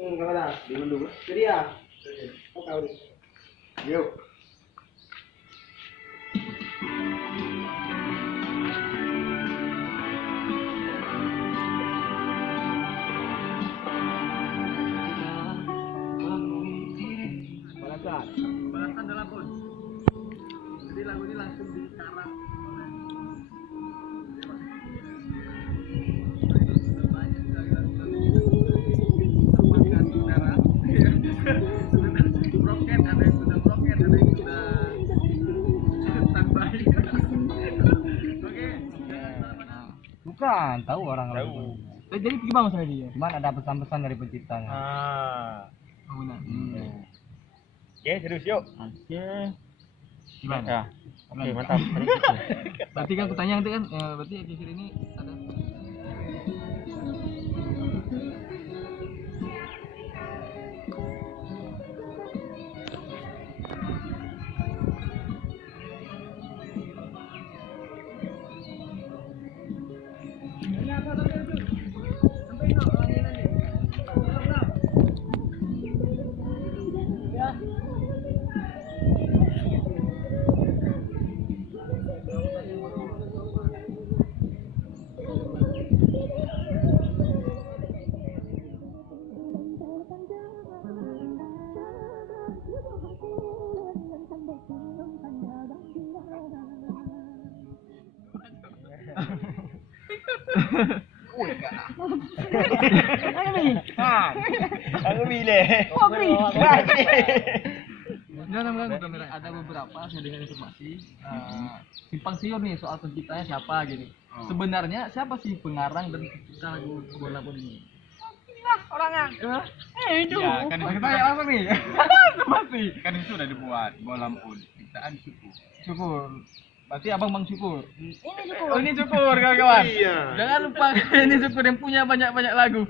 Enggak ada. Bingung dulu. Jadi ya. Kau tahu nih. Yuk. Balasan dalam pun. Jadi lagu ini langsung dikarang oleh banyak sekali lagu-lagu menyelamatkan udara. Roket, ada yang sudah roket, ada yang sudah standby. Oke, Bukan, tahu orang tahu. Jadi gimana masalah dia? Cuman ada pesan-pesan dari penciptanya. Ah, Oh, benar. oke, serius yuk. Oke. Gimana? Ya. Oke, mantap. Berarti kan pertanyaan itu kan, berarti di sini ini ada. Aku milih. Ada beberapa saya dengar informasi simpang siur nih soal penciptanya siapa gini. Sebenarnya siapa sih pengarang dan pencipta lagu Bola Pun ini? Orangnya. Itu. Ya, kan Kita tanya langsung nih. Pasti. Kan itu sudah dibuat bola pun ciptaan suku. Syukur. Berarti abang Bang Syukur. Ini cukup. Oh ini Syukur kawan-kawan. Iya. Jangan lupa ini Syukur yang punya banyak-banyak lagu.